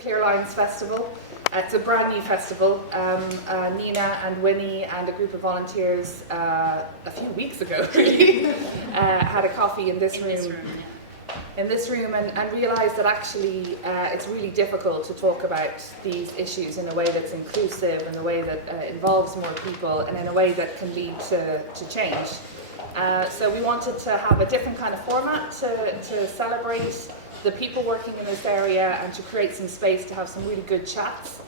Clear Lines Festival. It's a brand new festival. Nina and Winnie and a group of volunteers a few weeks ago really had a coffee in this room and realised that actually it's really difficult to talk about these issues in a way that's inclusive, in a way that involves more people, and in a way that can lead to change. So we wanted to have a different kind of format to celebrate the people working in this area and to create some space to have some really good chats.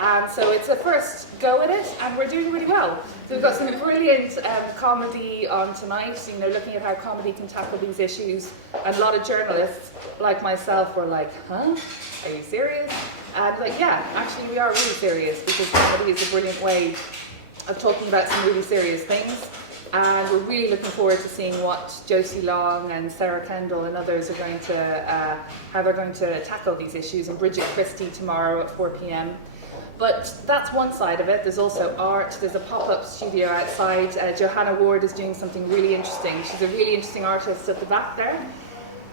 And so it's a first go at it, and we're doing really well. So we've got some brilliant comedy on tonight, you know, looking at how comedy can tackle these issues. And a lot of journalists, like myself, were like, huh? Are you serious? And like, yeah, actually we are really serious, because comedy is a brilliant way of talking about some really serious things. And we're really looking forward to seeing what Josie Long and Sarah Kendall and others are going to, how they're going to tackle these issues, and Bridget Christie tomorrow at 4 p.m. But that's one side of it. There's also art. There's a pop-up studio outside. Johanna Ward is doing something really interesting. She's a really interesting artist at the back there.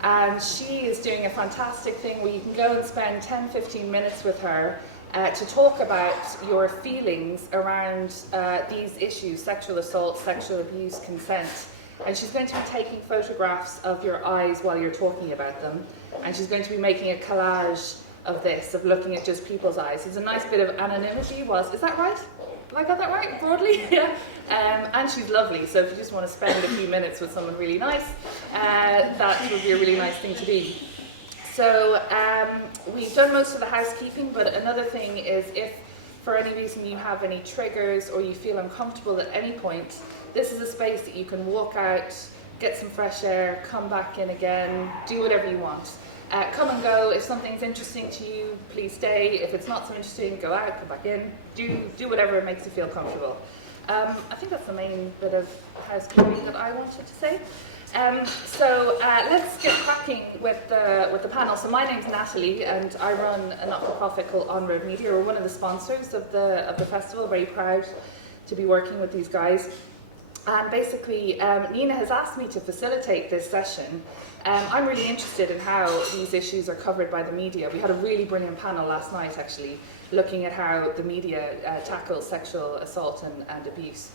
And she is doing a fantastic thing where you can go and spend 10-15 minutes with her to talk about your feelings around these issues: sexual assault, sexual abuse, consent. And she's going to be taking photographs of your eyes while you're talking about them. And she's going to be making a collage of this, of looking at just people's eyes. It's a nice bit of anonymity. Is that right? Have I got that right, broadly? Yeah. And she's lovely, so if you just want to spend a few minutes with someone really nice, that would be a really nice thing to do. So we've done most of the housekeeping, but another thing is, if for any reason you have any triggers or you feel uncomfortable at any point, this is a space that you can walk out, get some fresh air, come back in again, do whatever you want. Come and go. If something's interesting to you, please stay. If it's not so interesting, go out, come back in. Do whatever makes you feel comfortable. I think that's the main bit of housekeeping that I wanted to say. So let's get cracking with the panel. So my name's Natalie, and I run a not-for-profit called On Road Media. We're one of the sponsors of the festival. Very proud to be working with these guys. And basically, Nina has asked me to facilitate this session. I'm really interested in how these issues are covered by the media. We had a really brilliant panel last night, actually, looking at how the media tackles sexual assault and abuse.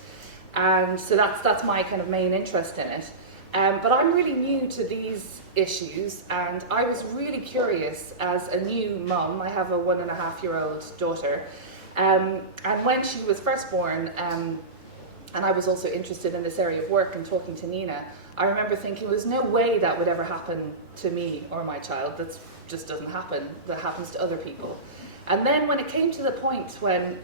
And so that's my kind of main interest in it. But I'm really new to these issues, and I was really curious as a new mum. I have a 1.5-year-old daughter. And when she was first born, and I was also interested in this area of work and talking to Nina, I remember thinking there's no way that would ever happen to me or my child. That just doesn't happen. That happens to other people. And then when it came to the point when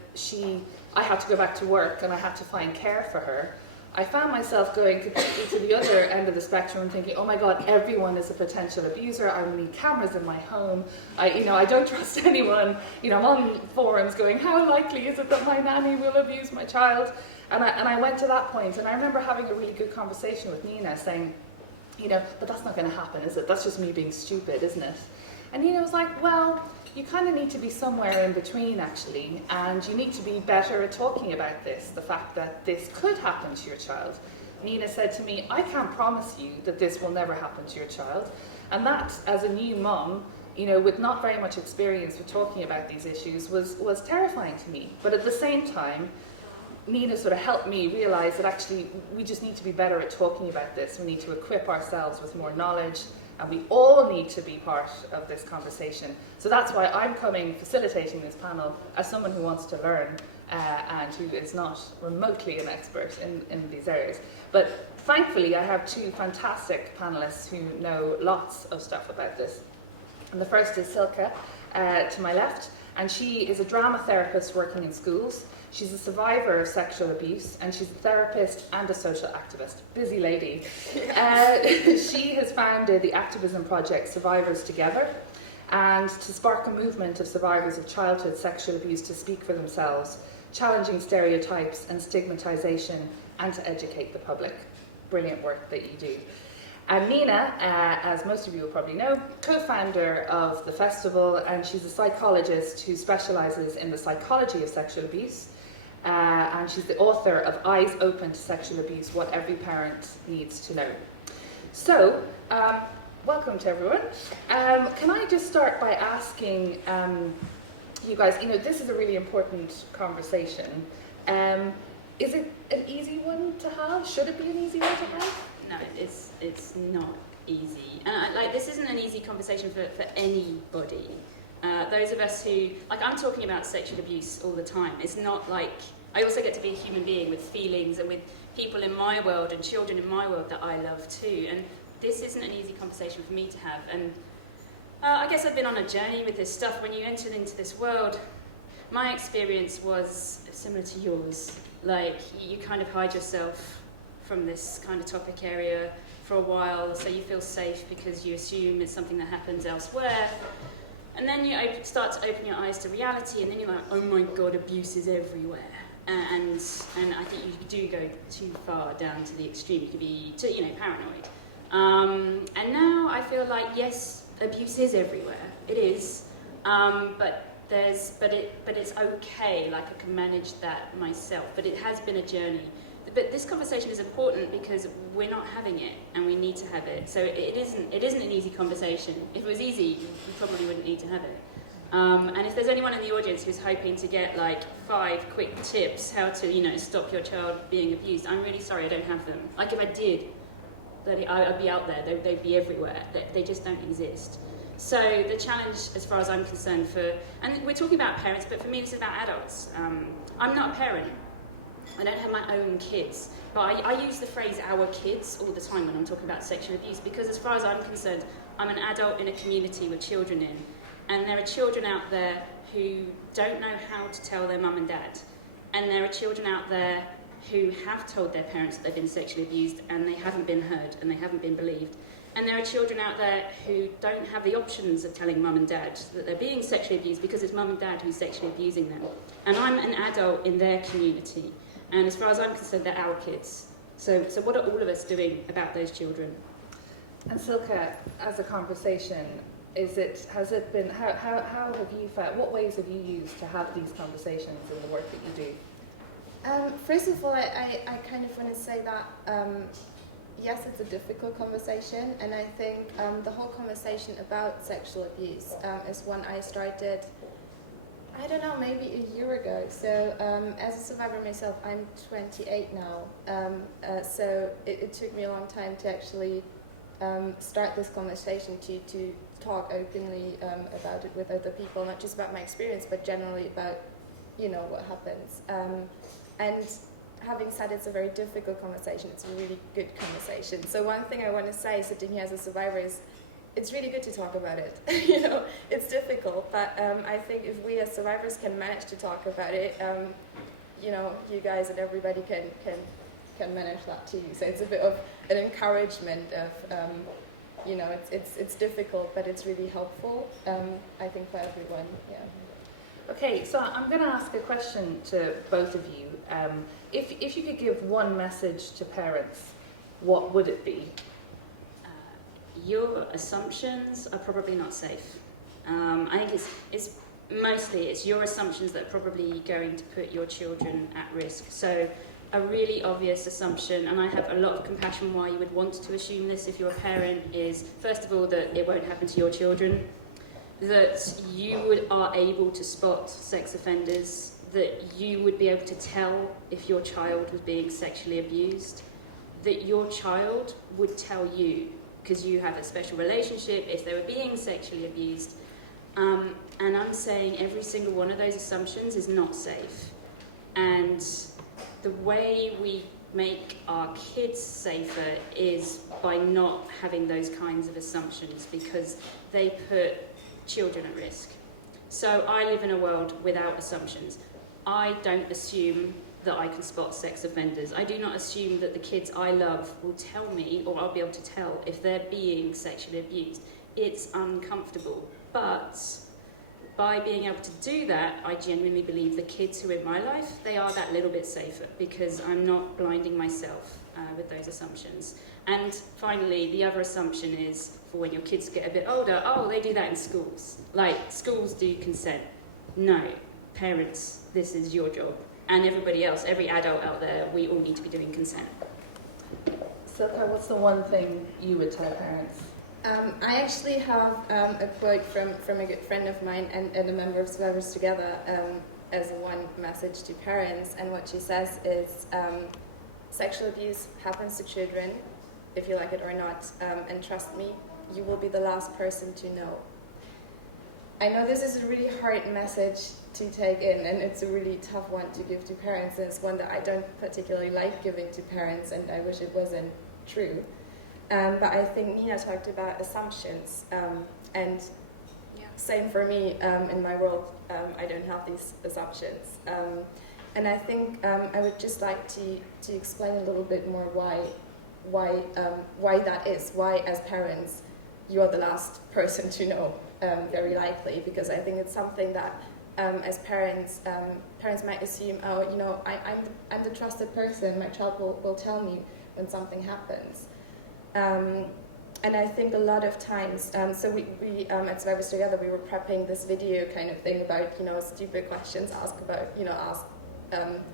I had to go back to work and I had to find care for her, I found myself going completely to the other end of the spectrum and thinking, oh my God, everyone is a potential abuser. I need cameras in my home. I don't trust anyone. I'm on forums going, how likely is it that my nanny will abuse my child? And I went to that point, and I remember having a really good conversation with Nina saying, but that's not going to happen, is it? That's just me being stupid, isn't it? And Nina was like, well, you kind of need to be somewhere in between, actually, and you need to be better at talking about this, the fact that this could happen to your child. Nina said to me, I can't promise you that this will never happen to your child. And that, as a new mum, with not very much experience with talking about these issues, was terrifying to me. But at the same time, Nina sort of helped me realize that actually we just need to be better at talking about this. We need to equip ourselves with more knowledge, and we all need to be part of this conversation. So that's why I'm facilitating this panel as someone who wants to learn and who is not remotely an expert in these areas. But thankfully I have two fantastic panelists who know lots of stuff about this. And the first is Silke, to my left, and she is a drama therapist working in schools. She's a survivor of sexual abuse, and she's a therapist and a social activist. Busy lady. She has founded the activism project Survivors Together, and to spark a movement of survivors of childhood sexual abuse to speak for themselves, challenging stereotypes and stigmatization, and to educate the public. Brilliant work that you do. And Nina, as most of you will probably know, co-founder of the festival, and she's a psychologist who specializes in the psychology of sexual abuse. And she's the author of Eyes Open to Sexual Abuse, What Every Parent Needs to Know. So, welcome to everyone. Can I just start by asking you guys, this is a really important conversation. Is it an easy one to have? Should it be an easy one to have? No, it's not easy. This isn't an easy conversation for anybody. Those of us who, I'm talking about sexual abuse all the time. It's not like, I also get to be a human being with feelings and with people in my world and children in my world that I love too. And this isn't an easy conversation for me to have. And I guess I've been on a journey with this stuff. When you entered into this world, my experience was similar to yours. You kind of hide yourself from this kind of topic area for a while, so you feel safe because you assume it's something that happens elsewhere. And then you start to open your eyes to reality, and then you're like, oh my God, abuse is everywhere. And I think you do go too far down to the extreme. You could be paranoid. And now I feel like, yes, abuse is everywhere. It is. But it's okay. I can manage that myself. But it has been a journey. But this conversation is important because we're not having it, and we need to have it. So it isn't an easy conversation. If it was easy, we probably wouldn't need to have it. And if there's anyone in the audience who's hoping to get 5 quick tips how to stop your child being abused, I'm really sorry I don't have them. If I did, I'd be out there. They'd be everywhere. They just don't exist. So the challenge, as far as I'm concerned, and we're talking about parents, but for me this is about adults. I'm not a parent. I don't have my own kids, but I use the phrase our kids all the time when I'm talking about sexual abuse, because as far as I'm concerned, I'm an adult in a community with children in, and there are children out there who don't know how to tell their mum and dad, and there are children out there who have told their parents that they've been sexually abused and they haven't been heard and they haven't been believed. And there are children out there who don't have the options of telling mum and dad that they're being sexually abused because it's mum and dad who's sexually abusing them. And I'm an adult in their community. And as far as I'm concerned, they're our kids. So what are all of us doing about those children? And Silke, as a conversation, has it been, how have you found, what ways have you used to have these conversations in the work that you do? First of all, I kind of want to say that, yes, it's a difficult conversation, and I think the whole conversation about sexual abuse is one I started, I don't know, maybe a year ago. So as a survivor myself, I'm 28 now, so it took me a long time to actually start this conversation, to talk openly about it with other people, not just about my experience, but generally about, what happens. And having said it's a very difficult conversation, it's a really good conversation. So one thing I want to say, sitting here as a survivor, is it's really good to talk about it. It's difficult, but I think if we as survivors can manage to talk about it, you guys and everybody can manage that too. So it's a bit of an encouragement of, it's difficult, but it's really helpful, I think, for everyone. Yeah. Okay, so I'm going to ask a question to both of you. If you could give one message to parents, what would it be? Your assumptions are probably not safe. I think it's mostly your assumptions that are probably going to put your children at risk. So a really obvious assumption, and I have a lot of compassion why you would want to assume this if you're a parent, is first of all that it won't happen to your children, that you are able to spot sex offenders, that you would be able to tell if your child was being sexually abused, that your child would tell you because you have a special relationship if they were being sexually abused. And I'm saying every single one of those assumptions is not safe. And the way we make our kids safer is by not having those kinds of assumptions, because they put children at risk. So I live in a world without assumptions. I don't assume that I can spot sex offenders. I do not assume that the kids I love will tell me, or I'll be able to tell if they're being sexually abused. It's uncomfortable. But by being able to do that, I genuinely believe the kids who are in my life, they are that little bit safer, because I'm not blinding myself with those assumptions. And finally, the other assumption is, for when your kids get a bit older, they do that in schools. Schools do consent. No, parents, this is your job. And everybody else, every adult out there, we all need to be doing consent. Silke, what's the one thing you would tell parents? I actually have a quote from a good friend of mine and a member of Survivors Together as one message to parents, and what she says is sexual abuse happens to children, if you like it or not, and trust me, you will be the last person to know. I know this is a really hard message to take in, and it's a really tough one to give to parents, and it's one that I don't particularly like giving to parents, and I wish it wasn't true. But I think Nina talked about assumptions, and same for me in my world. I don't have these assumptions, and I think I would just like to explain a little bit more why that is. Why, as parents, you are the last person to know, very likely, because I think it's something that as parents might assume, oh, you know, I'm the trusted person. My child will tell me when something happens. And I think a lot of times, so we at Survivors Together, we were prepping this video kind of thing about, you know, stupid questions asked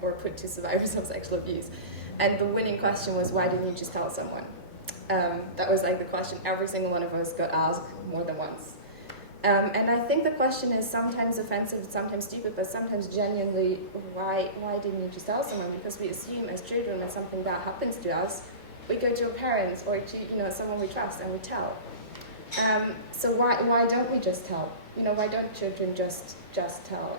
or put to survivors of sexual abuse. And the winning question was, why didn't you just tell someone? That was like the question every single one of us got asked more than once. And I think the question is sometimes offensive, sometimes stupid, but sometimes genuinely, why didn't you just tell someone? Because we assume as children that something bad happens to us, we go to our parents or to someone we trust and we tell. So why don't we just tell? Why don't children just tell?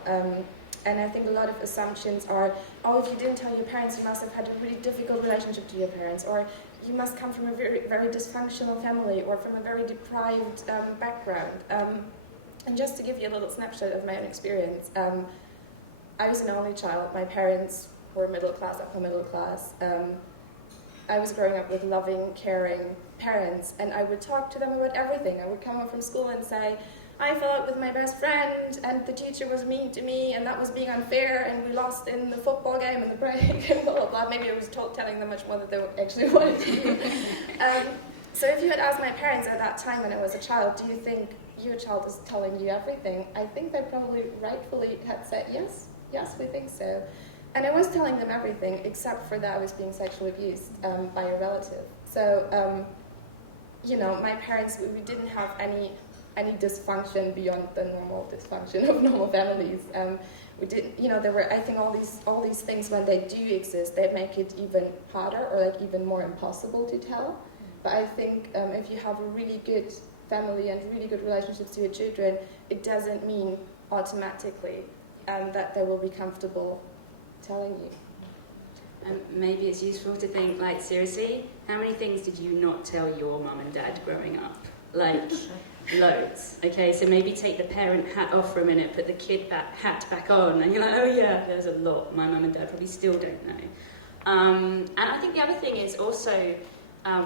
And I think a lot of assumptions are, oh, if you didn't tell your parents, you must have had a really difficult relationship to your parents, or you must come from a very, very dysfunctional family or from a very deprived background. And just to give you a little snapshot of my own experience, I was an only child. My parents were middle class, upper middle class. I was growing up with loving, caring parents, and I would talk to them about everything. I would come home from school and say, I fell out with my best friend, and the teacher was mean to me, and that was being unfair, and we lost in the football game in the break, and blah, blah, blah. Maybe I was telling them much more than they actually wanted to hear. So if you had asked my parents at that time when I was a child, do you think your child is telling you everything? I think they probably rightfully had said, yes, we think so. And I was telling them everything, except for that I was being sexually abused by a relative. So, my parents, we didn't have any dysfunction beyond the normal dysfunction of normal families. We didn't, there were, I think, all these things, when they do exist, they make it even harder or even more impossible to tell. But I think if you have a really good family and really good relationships to your children, it doesn't mean automatically that they will be comfortable telling you. And maybe it's useful to think, seriously, how many things did you not tell your mum and dad growing up? Loads. Okay, so maybe take the parent hat off for a minute, put the kid hat back on, and you're like, oh yeah, there's a lot my mum and dad probably still don't know. And I think the other thing is also,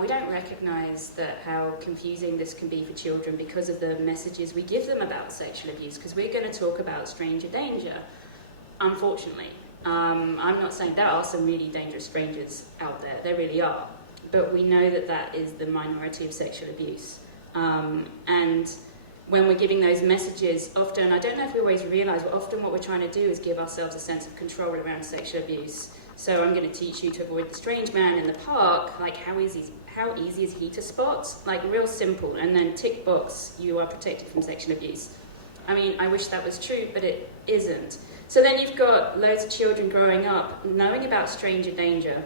we don't recognise that how confusing this can be for children because of the messages we give them about sexual abuse, because we're going to talk about stranger danger, unfortunately. I'm not saying there are some really dangerous strangers out there, there really are, but we know that is the minority of sexual abuse. And when we're giving those messages, often, I don't know if we always realise, but often what we're trying to do is give ourselves a sense of control around sexual abuse. So I'm going to teach you to avoid the strange man in the park, how easy is he to spot? Real simple, and then tick box, you are protected from sexual abuse. I mean, I wish that was true, but it isn't. So then you've got loads of children growing up knowing about stranger danger.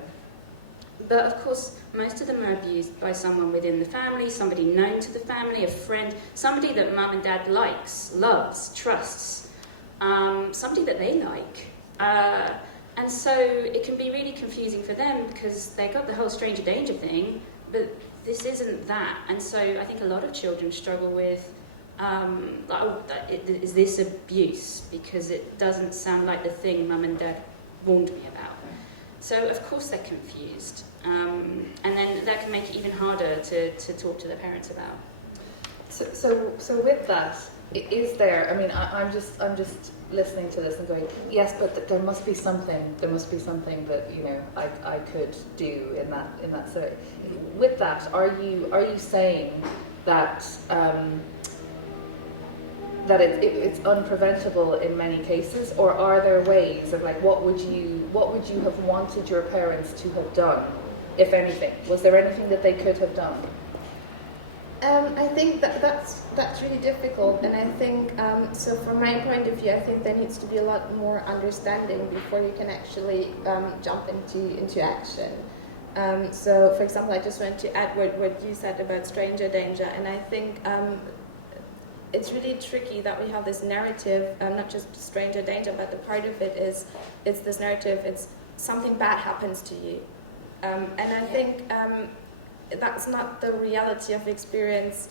But of course, most of them are abused by someone within the family, somebody known to the family, a friend, somebody that mum and dad likes, loves, trusts, somebody that they like. And so it can be really confusing for them because they got the whole stranger danger thing, but this isn't that. And so I think a lot of children struggle with, is this abuse? Because it doesn't sound like the thing mum and dad warned me about. So of course they're confused. And then that can make it even harder to talk to their parents about. So with that, is there? I mean, I'm just listening to this and going, yes, but there must be something. There must be something that I could do in that. So with that, are you saying that that it's unpreventable in many cases, or are there ways of what would you have wanted your parents to have done, if anything? Was there anything that they could have done? I think that's really difficult, and I think so. From my point of view, I think there needs to be a lot more understanding before you can actually jump into action. So, for example, I just want to add what you said about stranger danger, and I think it's really tricky that we have this narrative, not just stranger danger, but the part of it is it's this narrative. It's something bad happens to you, and I think. That's not the reality of experience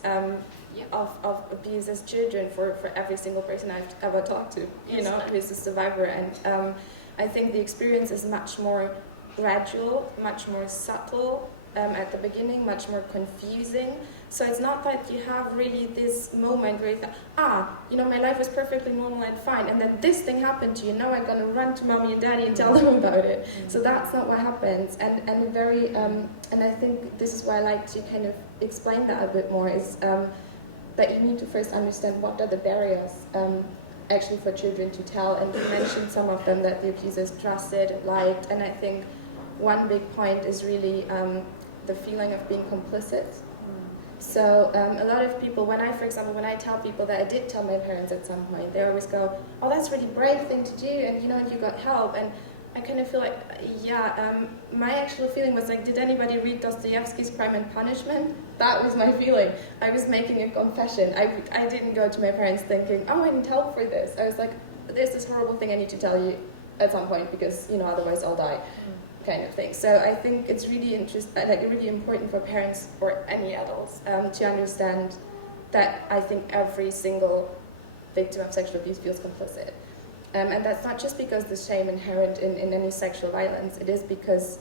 of abuse as children for every single person I've ever talked to, who's a survivor. And I think the experience is much more gradual, much more subtle at the beginning, much more confusing. So it's not that you have really this moment where you think, my life was perfectly normal and fine, and then this thing happened to you, now I'm going to run to mommy and daddy and tell them about it. So that's not what happens. And I think this is why I like to kind of explain that a bit more, is that you need to first understand what are the barriers actually for children to tell. And you mentioned some of them, that the abusers trusted, liked, and I think one big point is really the feeling of being complicit. So a lot of people, when I tell people that I did tell my parents at some point, they always go, "Oh, that's a really brave thing to do, and you got help." And I kind of feel like, my actual feeling was like, did anybody read Dostoevsky's Crime and Punishment? That was my feeling. I was making a confession. I didn't go to my parents thinking, "Oh, I need help for this." I was like, "There's this horrible thing I need to tell you at some point because otherwise I'll die." Kind of thing. So I think it's really really important for parents or any adults to understand that I think every single victim of sexual abuse feels complicit. And that's not just because the shame inherent in any sexual violence. It is because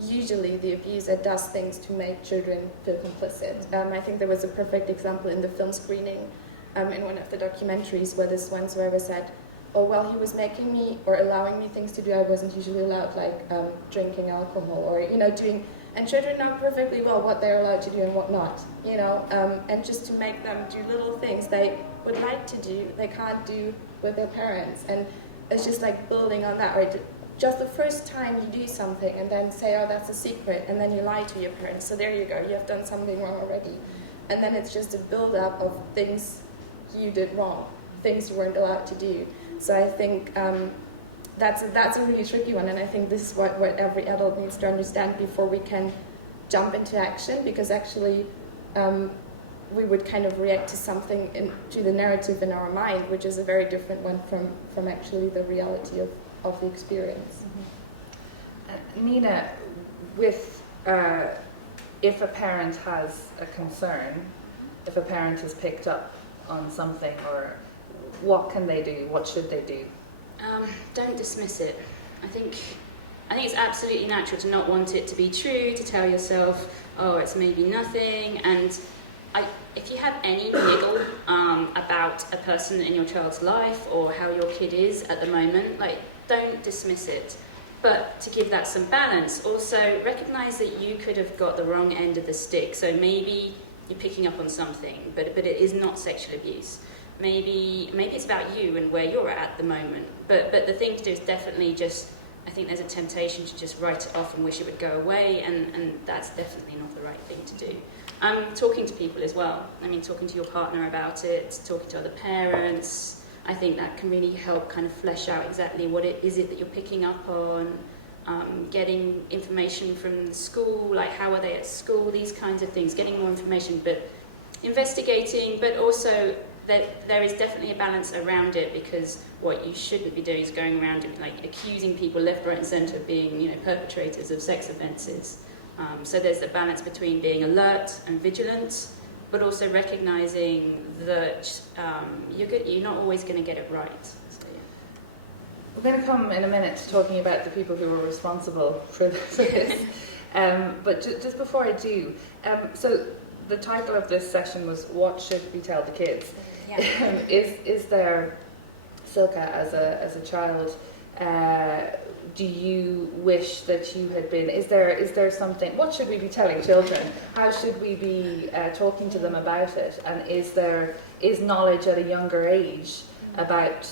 usually the abuser does things to make children feel complicit. I think there was a perfect example in the film screening in one of the documentaries where this one survivor said, "Oh, well, he was making me or allowing me things to do I wasn't usually allowed, like drinking alcohol or, doing..." And children know perfectly well what they're allowed to do and what not, and just to make them do little things they would like to do, they can't do with their parents. And it's just like building on that, right? Just the first time you do something and then say, "Oh, that's a secret," and then you lie to your parents. So there you go, you have done something wrong already. And then it's just a build-up of things you did wrong, things you weren't allowed to do. So I think that's a really tricky one, and I think this is what every adult needs to understand before we can jump into action, because actually we would kind of react to something, to the narrative in our mind, which is a very different one from actually the reality of the experience. Nina, with if a parent has a concern, if a parent has picked up on something, or what can they do? What should they do? Don't dismiss it. I think it's absolutely natural to not want it to be true, to tell yourself, "Oh, it's maybe nothing." And if you have any niggle about a person in your child's life or how your kid is at the moment, don't dismiss it. But to give that some balance, also recognise that you could have got the wrong end of the stick. So maybe you're picking up on something, but it is not sexual abuse. Maybe it's about you and where you're at the moment. But the thing to do is definitely I think there's a temptation to just write it off and wish it would go away, and that's definitely not the right thing to do. Talking to people as well. Talking to your partner about it, talking to other parents. I think that can really help kind of flesh out exactly what it is that you're picking up on. Getting information from the school, like how are they at school, these kinds of things. Getting more information, but investigating, but also that there is definitely a balance around it, because what you shouldn't be doing is going around and accusing people left, right and centre of being perpetrators of sex offences. So there's a balance between being alert and vigilant, but also recognising that you're not always going to get it right. So, yeah. We're going to come in a minute to talking about the people who were responsible for this. But just before I do, so the title of this session was "What Should We Tell the Kids?" Yeah. Is there, Silke, as a child, do you wish that you had been? Is there something? What should we be telling children? How should we be talking to them about it? And is knowledge at a younger age about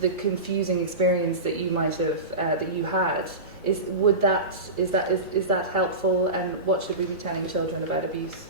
the confusing experience that you might have that you had? Is that helpful? And what should we be telling children about abuse?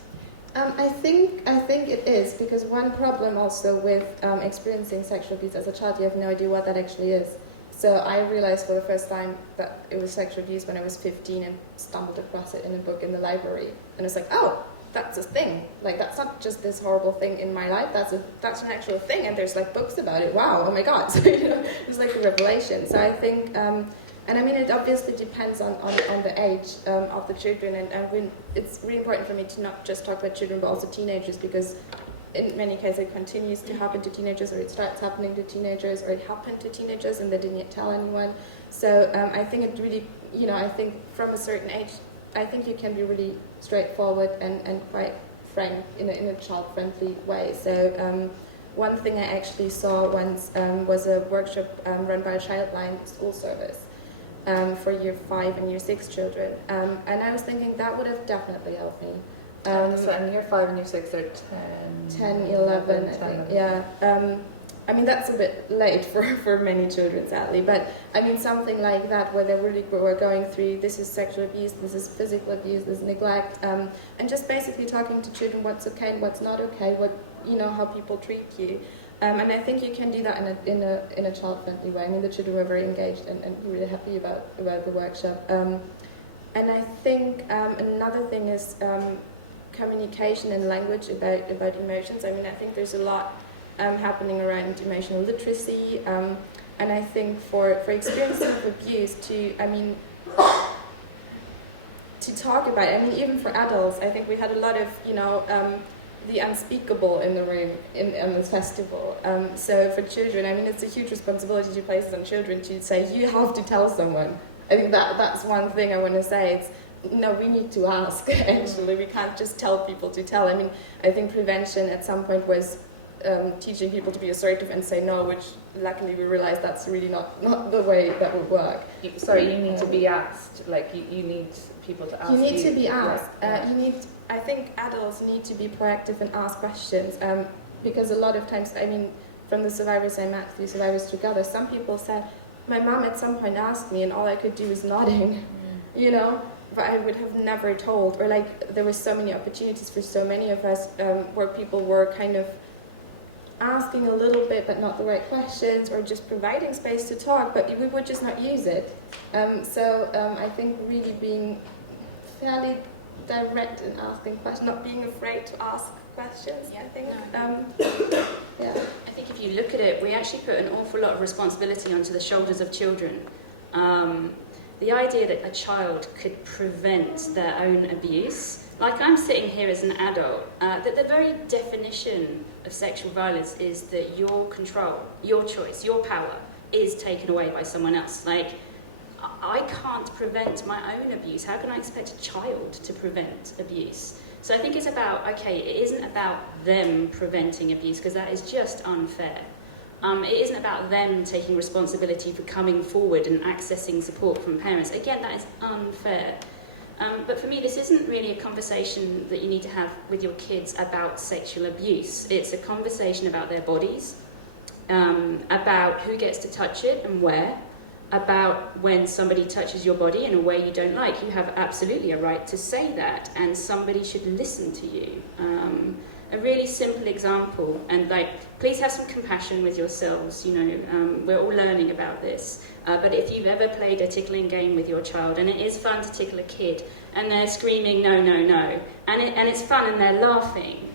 I think it is, because one problem also with experiencing sexual abuse as a child, you have no idea what that actually is. So I realized for the first time that it was sexual abuse when I was 15 and stumbled across it in a book in the library. And it's like, oh, that's a thing. Like, that's not just this horrible thing in my life, that's an actual thing, and there's like books about it. Wow, oh my God. So, you know, it's like a revelation. So I think, and I mean, it obviously depends on the age of the children, and when it's really important for me to not just talk about children, but also teenagers, because in many cases it continues to happen to teenagers, or it starts happening to teenagers, or it happened to teenagers and they didn't yet tell anyone. So I think it really, you know, I think from a certain age, I think you can be really straightforward and quite frank in a child-friendly way. So one thing I actually saw once was a workshop run by a Childline school service for year 5 and year 6 children. And I was thinking that would have definitely helped me. So in year 5 and year 6 they're 10, 11, I think, yeah. I mean, that's a bit late for many children, sadly, but I mean, something like that where they really were going through, this is sexual abuse, this is physical abuse, this is neglect, and just basically talking to children what's okay and what's not okay, what, you know, how people treat you. And I think you can do that in a child-friendly way. I mean, the children were very engaged and really happy about the workshop. And I think another thing is communication and language about emotions. I mean, I think there's a lot happening around emotional literacy, and I think for experiences of abuse to talk about it. I mean, even for adults, I think we had a lot of, you know, the unspeakable in the room on this festival. So for children, I mean, it's a huge responsibility to place on children to say, you have to tell someone. I think that's one thing I want to say. It's, no, we need to ask, actually. We can't just tell people to tell. I mean, I think prevention at some point was teaching people to be assertive and say no, which luckily we realized that's really not the way that would work. You need to be asked. Like, you need people to ask you. You need to be asked. I think adults need to be proactive and ask questions, because a lot of times, I mean, from the survivors I met, the survivors together, some people said, my mom at some point asked me and all I could do was nodding, you know? But I would have never told, or like there were so many opportunities for so many of us where people were kind of asking a little bit but not the right questions, or just providing space to talk, but we would just not use it. So I think really being fairly direct in asking questions, not being afraid to ask questions, I think. Yeah. I think if you look at it, we actually put an awful lot of responsibility onto the shoulders of children. The idea that a child could prevent their own abuse, like I'm sitting here as an adult, that the very definition of sexual violence is that your control, your choice, your power is taken away by someone else. Like, I can't prevent my own abuse. How can I expect a child to prevent abuse? So I think it's about, okay, it isn't about them preventing abuse, because that is just unfair. It isn't about them taking responsibility for coming forward and accessing support from parents. Again, that is unfair. But for me, this isn't really a conversation that you need to have with your kids about sexual abuse. It's a conversation about their bodies, about who gets to touch it and where, about when somebody touches your body in a way you don't like. You have absolutely a right to say that, and somebody should listen to you. A really simple example, and like, please have some compassion with yourselves, you know, we're all learning about this, but if you've ever played a tickling game with your child, and it is fun to tickle a kid, and they're screaming no, no, no, and it's fun and they're laughing,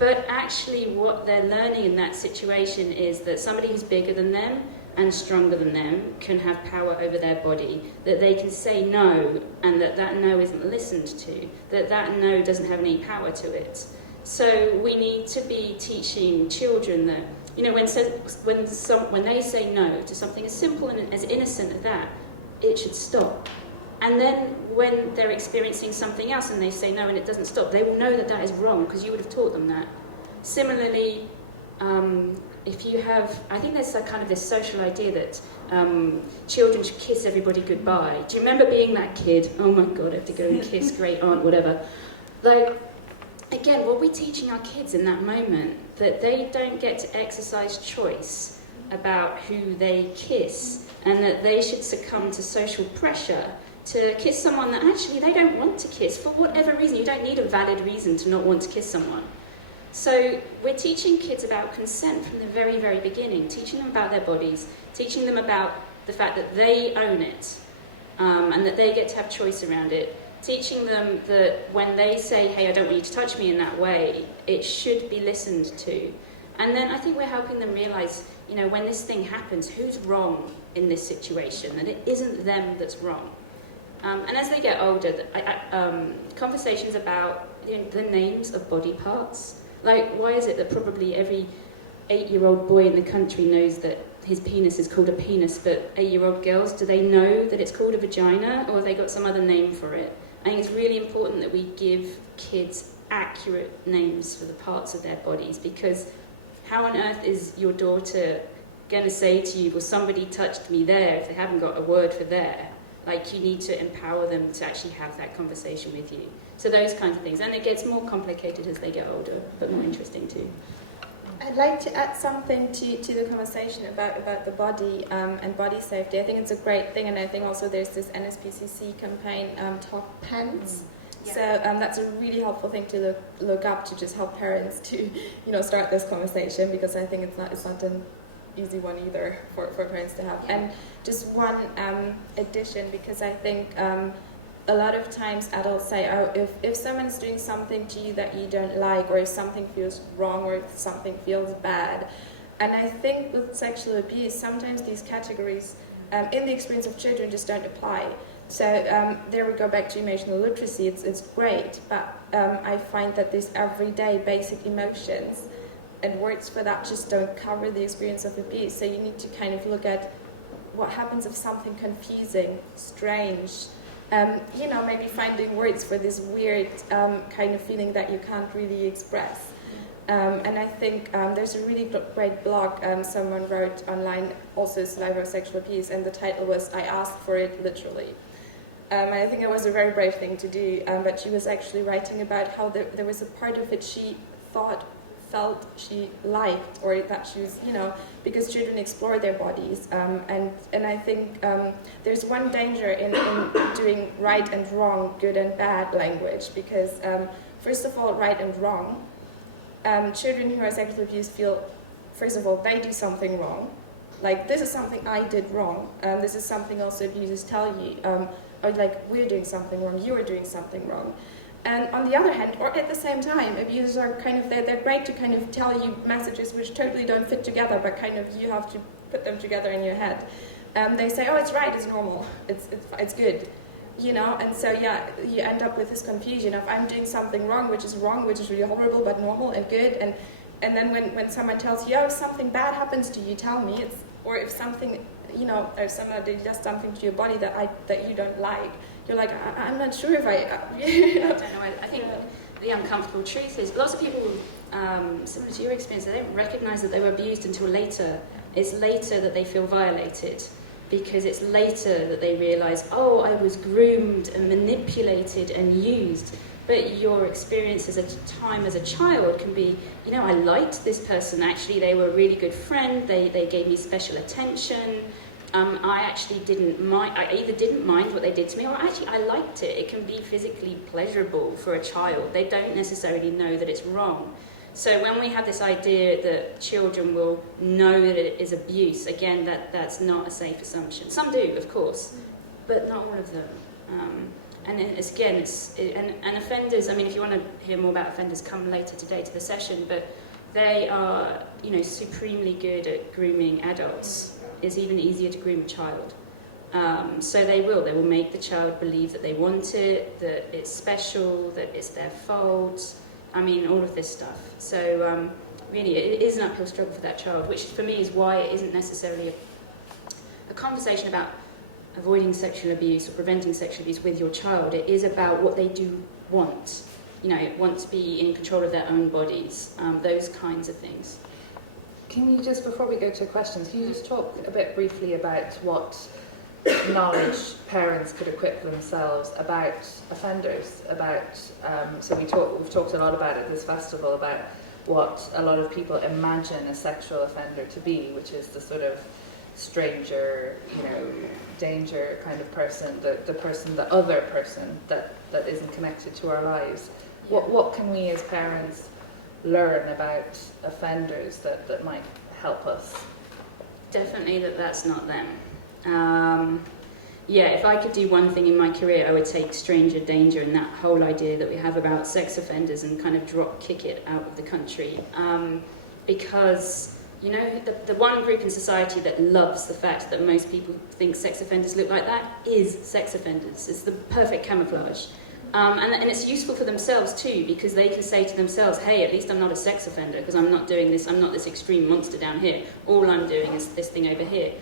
but actually what they're learning in that situation is that somebody who's bigger than them and stronger than them can have power over their body, that they can say no, and that no isn't listened to, that no doesn't have any power to it. So we need to be teaching children that, you know, when they say no to something as simple and as innocent as that, it should stop. And then when they're experiencing something else and they say no and it doesn't stop, they will know that that is wrong, because you would have taught them that. Similarly, if you have, I think there's a kind of this social idea that children should kiss everybody goodbye. Do you remember being that kid? Oh my God, I have to go and kiss great aunt, whatever. Like, again, what we're teaching our kids in that moment, that they don't get to exercise choice about who they kiss, and that they should succumb to social pressure to kiss someone that actually they don't want to kiss for whatever reason. You don't need a valid reason to not want to kiss someone. So we're teaching kids about consent from the very, very beginning, teaching them about their bodies, teaching them about the fact that they own it, and that they get to have choice around it, teaching them that when they say, hey, I don't want you to touch me in that way, it should be listened to. And then I think we're helping them realise, you know, when this thing happens, who's wrong in this situation, that it isn't them that's wrong. And as they get older, conversations about, you know, the names of body parts. Like, why is it that probably every 8-year-old boy in the country knows that his penis is called a penis, but 8-year-old girls, do they know that it's called a vagina, or have they got some other name for it? I think it's really important that we give kids accurate names for the parts of their bodies, because how on earth is your daughter going to say to you, well, somebody touched me there, if they haven't got a word for there? Like, you need to empower them to actually have that conversation with you. So those kinds of things. And it gets more complicated as they get older, but more interesting too. I'd like to add something to the conversation about the body and body safety. I think it's a great thing, and I think also there's this NSPCC campaign, Talk Pants. Yeah. So that's a really helpful thing to look up to just help parents to, you know, start this conversation, because I think it's not an easy one either for parents to have. Yeah. And just one addition, because I think a lot of times adults say, oh, if someone's doing something to you that you don't like, or if something feels wrong, or if something feels bad. And I think with sexual abuse, sometimes these categories in the experience of children just don't apply. So there we go back to emotional literacy. It's great, but I find that these everyday basic emotions and words for that just don't cover the experience of abuse. So you need to kind of look at what happens if something confusing, strange, you know, maybe finding words for this weird kind of feeling that you can't really express. And I think there's a really great blog someone wrote online, also survivor of sexual abuse, and the title was "I Asked for It Literally." I think it was a very brave thing to do, but she was actually writing about how there was a part of it she felt she liked, or that she was, you know, because children explore their bodies, and I think there's one danger in doing right and wrong, good and bad language, because first of all, right and wrong, children who are sexually abused feel, first of all, they do something wrong, like this is something I did wrong, this is something also abusers tell you, or like we're doing something wrong, you are doing something wrong. And on the other hand, or at the same time, abusers are kind of, they're great to kind of tell you messages which totally don't fit together, but kind of you have to put them together in your head. They say, oh, it's right, it's normal, it's good, you know, and so yeah, you end up with this confusion of I'm doing something wrong, which is really horrible, but normal and good, and then when someone tells you, oh, if something bad happens to you, tell me, or if something, you know, or somebody does something to your body that you don't like, you're like, I'm not sure if I don't know. I think the uncomfortable truth is lots of people, similar to your experience, they don't recognise that they were abused until later. It's later that they feel violated, because it's later that they realise, oh, I was groomed and manipulated and used. But your experiences at a time as a child can be, you know, I liked this person, actually they were a really good friend, they gave me special attention. I actually didn't mind, I either didn't mind what they did to me, or actually I liked it. It can be physically pleasurable for a child. They don't necessarily know that it's wrong. So when we have this idea that children will know that it is abuse, again, that's not a safe assumption. Some do, of course, but not all of them. And offenders, I mean, if you want to hear more about offenders, come later today to the session, but they are, you know, supremely good at grooming adults. It's even easier to groom a child. So they will make the child believe that they want it, that it's special, that it's their fault. I mean, all of this stuff. So really, it is an uphill struggle for that child, which for me is why it isn't necessarily a conversation about avoiding sexual abuse or preventing sexual abuse with your child. It is about what they do want. You know, want to be in control of their own bodies, those kinds of things. Can you just, before we go to questions, can you just talk a bit briefly about what knowledge parents could equip themselves about offenders, about, so we've talked a lot about at this festival about what a lot of people imagine a sexual offender to be, which is the sort of stranger, danger kind of person, the other person that isn't connected to our lives. What can we as parents learn about offenders that might help us? Definitely that's not them. If I could do one thing in my career, I would take stranger danger and that whole idea that we have about sex offenders and kind of drop kick it out of the country. Because, the one group in society that loves the fact that most people think sex offenders look like that is sex offenders. It's the perfect camouflage. And it's useful for themselves too, because they can say to themselves, hey, at least I'm not a sex offender because I'm not doing this, I'm not this extreme monster down here. All I'm doing is this thing over here.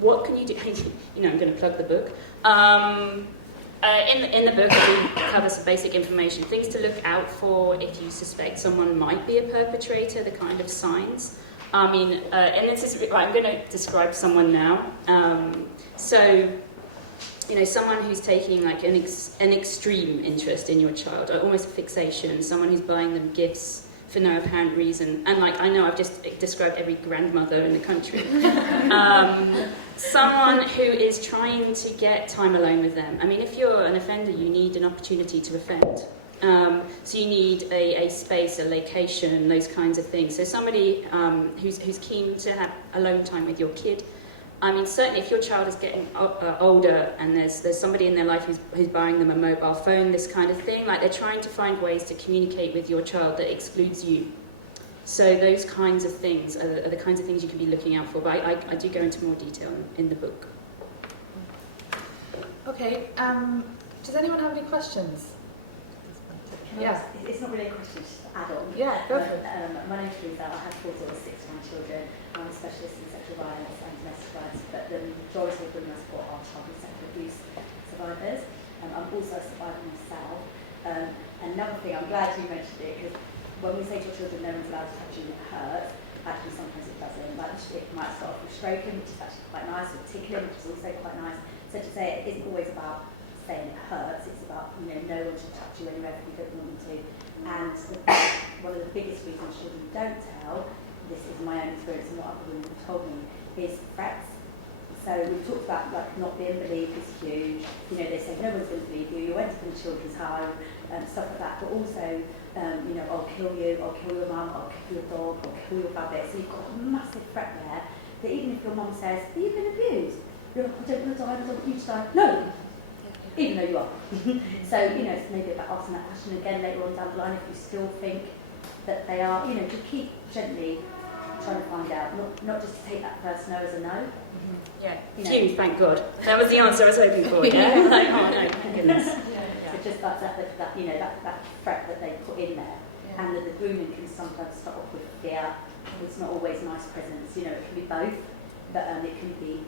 What can you do? I'm going to plug the book. In the book, I do cover some basic information, things to look out for if you suspect someone might be a perpetrator, the kind of signs. And this is, I'm going to describe someone now. Someone who's taking like an extreme interest in your child, or almost a fixation, someone who's buying them gifts for no apparent reason. And I know I've just described every grandmother in the country. Someone who is trying to get time alone with them. If you're an offender, you need an opportunity to offend. So you need a space, a location, those kinds of things. So somebody who's keen to have alone time with your kid. Certainly if your child is getting older and there's somebody in their life who's buying them a mobile phone, this kind of thing, they're trying to find ways to communicate with your child that excludes you. So those kinds of things are the kinds of things you can be looking out for, but I do go into more detail in the book. Okay, does anyone have any questions? Yeah. It's not really a question, it's just an add-on. Yeah, go for it. My name's Teresa. I have 4 or 6 grandchildren. I'm a specialist in sexual violence and domestic violence, but the majority of women I support are child and sexual abuse survivors. I'm also a survivor myself. Another thing, I'm glad you mentioned it, because when we say to our children no one's allowed to touch you and it hurts, actually sometimes it doesn't. It might start off with stroking, which is actually quite nice, or tickling, which is also quite nice. So to say it isn't always about saying it hurts, it's about, no one should touch you anywhere if you don't want them to. And one of the biggest reasons children don't tell, this is my own experience and what other women have told me, is threats. So we've talked about not being believed is huge. They say no one's going to believe you. You went to the children's home, stuff like that. But also, I'll kill you, I'll kill your mum, I'll kill your dog, I'll kill your rabbit. So you've got a massive threat there. That even if your mum says, have you been abused? You're like, I don't want to die, I don't want you to die. No. Even though you are. So, it's maybe about asking that question again later on down the line if you still think that they are, to keep gently trying to find out, not just to take that first no as a no. Yeah, phew, thank God. That was the answer I was hoping for, yeah? Oh no, thank goodness. So just that threat that they put in there, and that the grooming can sometimes start off with fear. It's not always nice presence, it can be both, but it can be,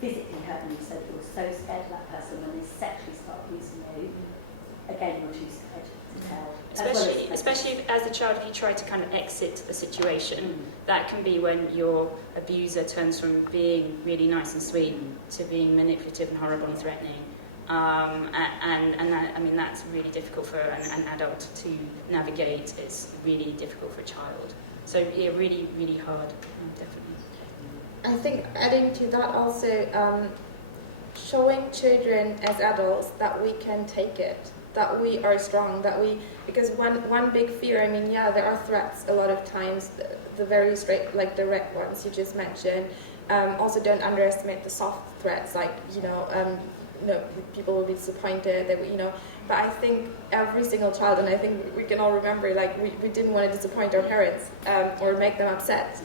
physically hurting you so that you're so scared of that person when they sexually start abusing you. Again, you're too scared to tell. Especially as a child, if you try to kind of exit the situation, that can be when your abuser turns from being really nice and sweet to being manipulative and horrible and threatening. That's really difficult for an adult to navigate. It's really difficult for a child. So yeah, really, really hard, definitely. I think adding to that also, showing children as adults that we can take it, that we are strong, because one big fear, there are threats a lot of times, the very straight, direct ones you just mentioned. Also don't underestimate the soft threats, people will be disappointed, but I think every single child, and I think we can all remember, we didn't want to disappoint our parents, or make them upset.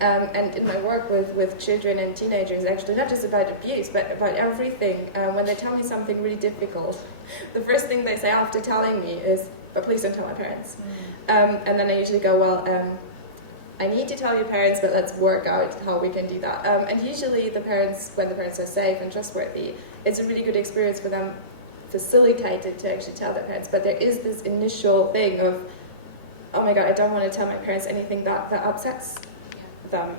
And in my work with children and teenagers, actually not just about abuse, but about everything, when they tell me something really difficult, the first thing they say after telling me is, but please don't tell my parents. And then I usually go, well, I need to tell your parents, but let's work out how we can do that. And usually when the parents are safe and trustworthy, it's a really good experience for them, facilitated to actually tell their parents. But there is this initial thing of, oh my God, I don't want to tell my parents anything that upsets them,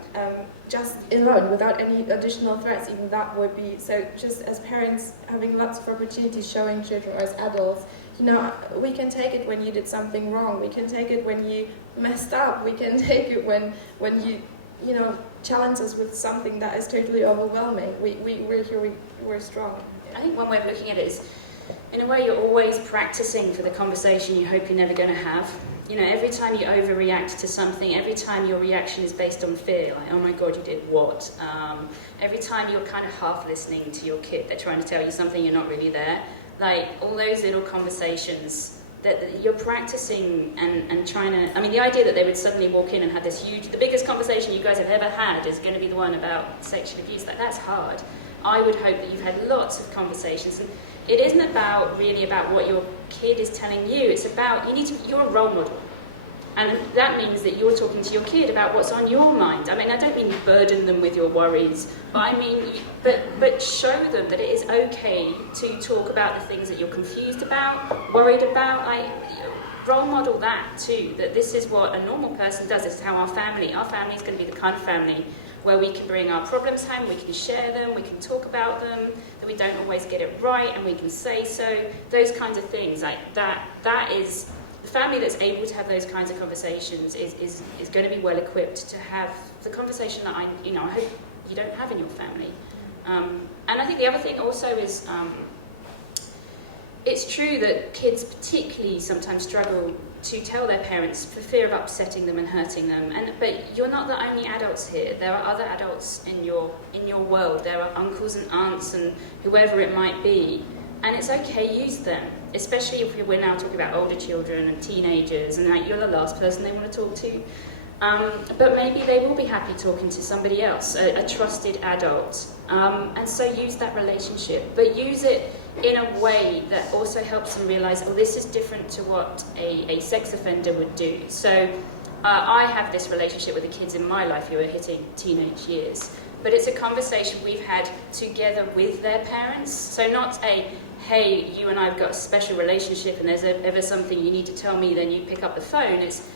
just alone, without any additional threats. Even that would be, so just as parents having lots of opportunities, showing children, or as adults, we can take it when you did something wrong, we can take it when you messed up, we can take it when you challenge us with something that is totally overwhelming. We're here, we're strong. I think one way of looking at it is, in a way, you're always practicing for the conversation you hope you're never going to have. You know, every time you overreact to something, every time your reaction is based on fear, like, oh my God, you did what? Every time you're kind of half listening to your kid, they're trying to tell you something, you're not really there. Like, all those little conversations that you're practicing and trying to, I mean, the idea that they would suddenly walk in and have this huge, the biggest conversation you guys have ever had is going to be the one about sexual abuse, that's hard. I would hope that you've had lots of conversations, and it isn't really about what your kid is telling you, it's about, you're a role model. And that means that you're talking to your kid about what's on your mind. I mean, I don't mean burden them with your worries, but I mean, but show them that it is okay to talk about the things that you're confused about, worried about. Like, role model that too, that this is what a normal person does. This is how our family is going to be the kind of family where we can bring our problems home, we can share them, we can talk about them, that we don't always get it right, and we can say so. Those kinds of things, like that is... The family that's able to have those kinds of conversations is going to be well equipped to have the conversation that I hope you don't have in your family. And I think the other thing also is, it's true that kids particularly sometimes struggle to tell their parents for fear of upsetting them and hurting them. But you're not the only adults here. There are other adults in your world. There are uncles and aunts and whoever it might be. And it's okay, use them, especially if we're now talking about older children and teenagers, and like, you're the last person they want to talk to. But maybe they will be happy talking to somebody else, a trusted adult. And so use that relationship, but use it in a way that also helps them realise, oh, this is different to what a sex offender would do. So I have this relationship with the kids in my life who are hitting teenage years. But it's a conversation we've had together with their parents. So not a, hey, you and I have got a special relationship and there's ever something you need to tell me, then you pick up the phone. It's,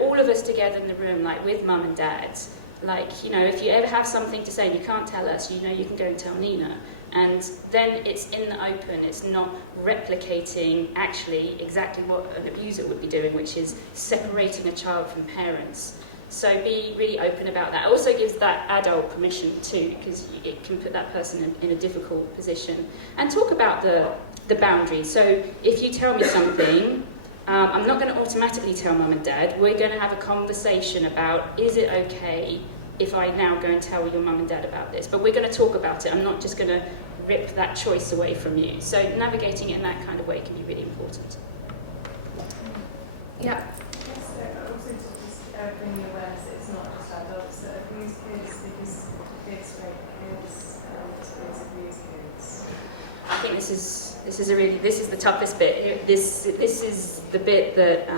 all of us together in the room, like with mum and dad. Like, if you ever have something to say and you can't tell us, you can go and tell Nina. And then it's in the open. It's not replicating actually exactly what an abuser would be doing, which is separating a child from parents. So be really open about that. It also gives that adult permission too, because it can put that person in a difficult position. And talk about the boundaries. So if you tell me something, I'm not going to automatically tell mum and dad. We're going to have a conversation about, is it okay if I now go and tell your mum and dad about this? But we're going to talk about it. I'm not just going to rip that choice away from you. So navigating it in that kind of way can be really important. Yeah. Bringing awareness that it's not just adults that abuse kids, because kids rape kids, kids abuse kids. I think this is the toughest bit. This is the bit that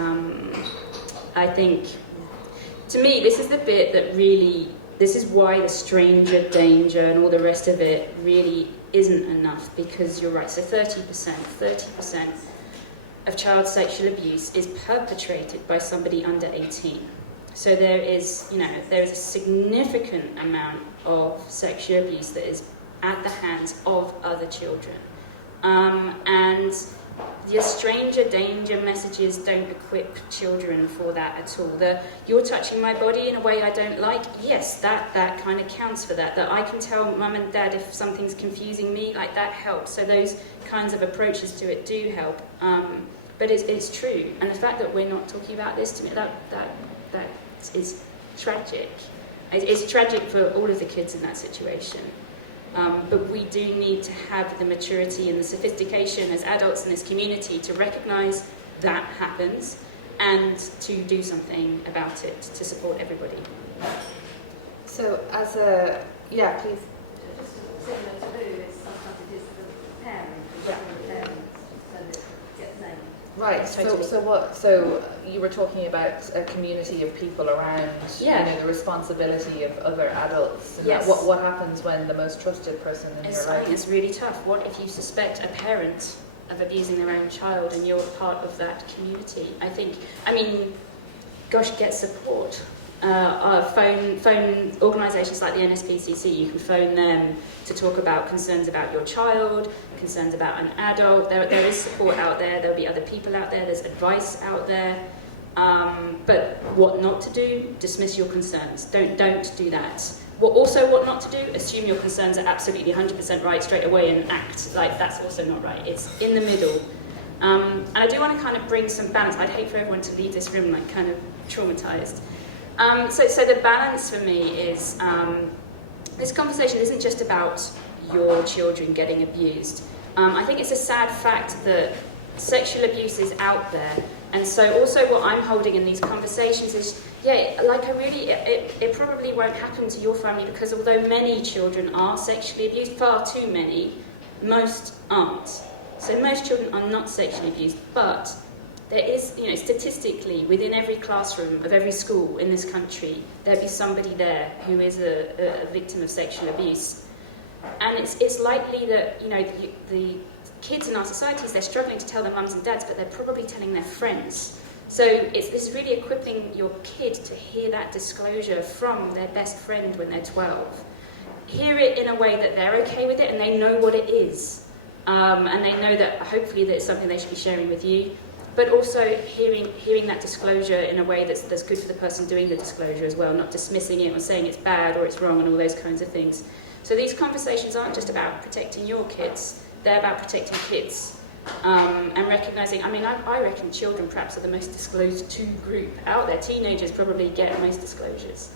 I think, to me, this is the bit that really, this is why the stranger danger and all the rest of it really isn't enough, because you're right. So 30% of child sexual abuse is perpetrated by somebody under 18. So there is a significant amount of sexual abuse that is at the hands of other children. And the stranger danger messages don't equip children for that at all. You're touching my body in a way I don't like, yes, that kind of counts for that. That I can tell mum and dad if something's confusing me, like that helps. So those kinds of approaches to it do help. But it's true. And the fact that we're not talking about this, to me, that is tragic. It's tragic for all of the kids in that situation. But we do need to have the maturity and the sophistication as adults in this community to recognise that happens and to do something about it to support everybody. So please. Just similar to who is sometimes it is the parent, the parents, so that it gets named. Right. Totally. So you were talking about a community of people around, Yeah. the responsibility of other adults. And Yes. what happens when the most trusted person in your life? It's really tough. What if you suspect a parent of abusing their own child and you're part of that community? Get support. Phone organisations like the NSPCC, you can phone them to talk about concerns about your child, concerns about an adult. There is support out there. There'll be other people out there. There's advice out there. But what not to do? Dismiss your concerns. Don't do that. What not to do? Assume your concerns are absolutely 100% right straight away and act like that's also not right. It's in the middle. And I do want to kind of bring some balance. I'd hate for everyone to leave this room like kind of traumatized. So the balance for me is this conversation isn't just about your children getting abused. I think it's a sad fact that sexual abuse is out there. And so also what I'm holding in these conversations is, it probably won't happen to your family because although many children are sexually abused, far too many, most aren't. So most children are not sexually abused, but there is, statistically, within every classroom of every school in this country, there'll be somebody there who is a victim of sexual abuse. And it's likely that, the kids in our societies, they're struggling to tell their mums and dads, but they're probably telling their friends. So this is really equipping your kid to hear that disclosure from their best friend when they're 12. Hear it in a way that they're okay with it and they know what it is. And they know that hopefully that it's something they should be sharing with you. But also hearing that disclosure in a way that's good for the person doing the disclosure as well, not dismissing it or saying it's bad or it's wrong and all those kinds of things. So these conversations aren't just about protecting your kids, they're about protecting kids. And recognising, I reckon children perhaps are the most disclosed group out there. Teenagers probably get most disclosures.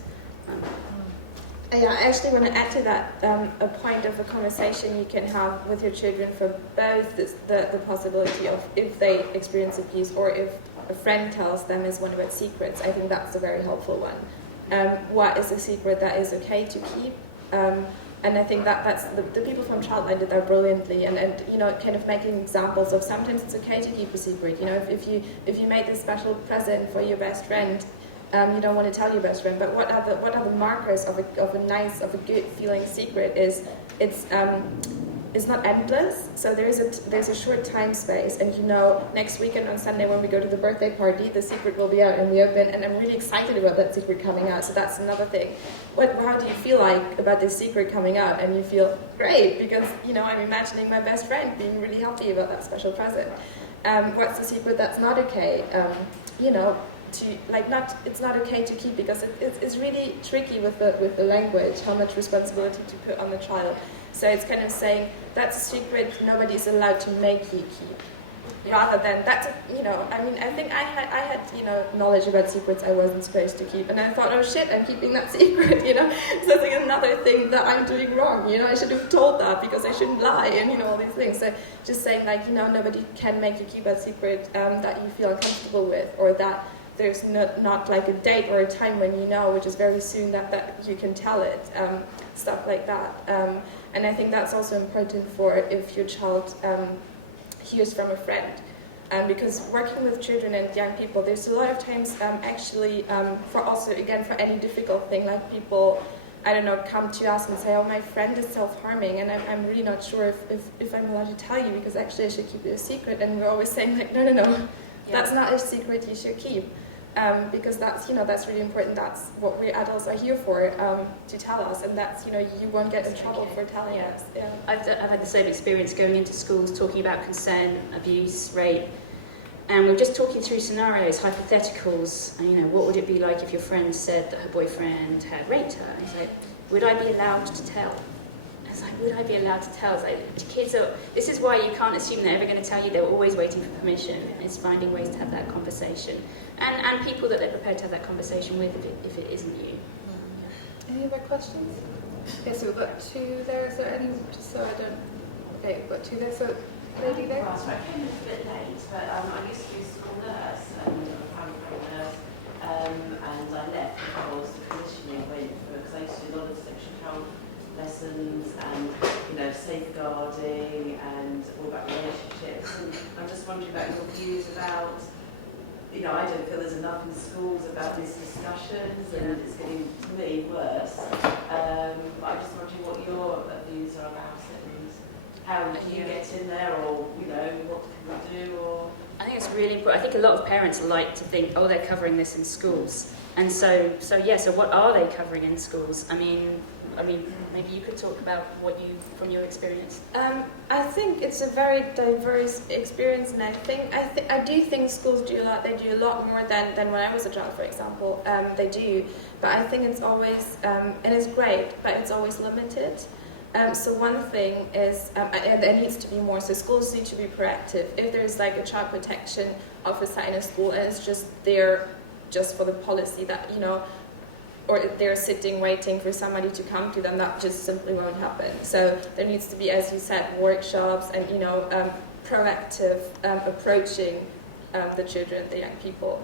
Yeah, I actually want to add to that a point of a conversation you can have with your children for both the possibility of if they experience abuse or if a friend tells them is one about secrets. I think that's a very helpful one. What is a secret that is okay to keep? And I think that's the people from Childline did that brilliantly, and kind of making examples of sometimes it's okay to keep a secret. If you made this special present for your best friend, you don't want to tell your best friend. But what are the markers of a good feeling secret? Is it's not endless. So there's a short time space, and next weekend on Sunday when we go to the birthday party, the secret will be out in the open, and I'm really excited about that secret coming out. So that's another thing. How do you feel like about this secret coming out? And you feel great because I'm imagining my best friend being really happy about that special present. What's the secret that's not okay? It's not okay to keep because it's really tricky with the language, how much responsibility to put on the child. So it's kind of saying that's a secret nobody's allowed to make you keep, rather than I think I had knowledge about secrets I wasn't supposed to keep, and I thought, oh shit, I'm keeping that secret, so it's like another thing that I'm doing wrong, I should have told that because I shouldn't lie, and all these things. So just saying nobody can make you keep a secret that you feel uncomfortable with, or that there's not like a date or a time when which is very soon that you can tell it, stuff like that. And I think that's also important for if your child hears from a friend. Because working with children and young people, there's a lot of times for any difficult thing, like people, come to us and say, oh, my friend is self-harming, and I'm really not sure if I'm allowed to tell you because actually I should keep it a secret. And we're always saying no, that's not a secret you should keep. Because that's really important. That's what we adults are here for, to tell us, and that's you won't get in trouble for telling us. Yeah. I've had the same experience going into schools talking about consent, abuse, rape, and we were just talking through scenarios, hypotheticals. And, what would it be like if your friend said that her boyfriend had raped her? And he's like, would I be allowed to tell? It's like, would I be allowed to tell? It's like, kids are. This is why you can't assume they're ever going to tell you. They're always waiting for permission. It's finding ways to have that conversation, and people that they're prepared to have that conversation with if it isn't you. Any other questions? Okay, so we've got two there. Is there any? Just so I don't. Okay, we've got two there. So, lady there. Right, so I came in a bit late, but I used to be a school nurse and a primary nurse, and I left because the commissioning went through because I used to do a lot of sexual health lessons and safeguarding and all about relationships, and I'm just wondering about your views about I don't feel there's enough in schools about these discussions, and it's getting to me worse, but I'm just wondering what your views are about it and how do you get in there, or what can we do, or I think it's really important. I think a lot of parents like to think, oh, they're covering this in schools, and so what are they covering in schools? I mean, maybe you could talk about from your experience. I think it's a very diverse experience, and I do think schools do a lot. They do a lot more than when I was a child, for example. They do, but I think it's always and it's great, but it's always limited. So one thing is there needs to be more. So schools need to be proactive. If there's like a child protection officer in a school and it's just there just for the policy that, you know, or they're sitting waiting for somebody to come to them, that just simply won't happen. So there needs to be, as you said, workshops and, you know, proactive approaching the children, the young people.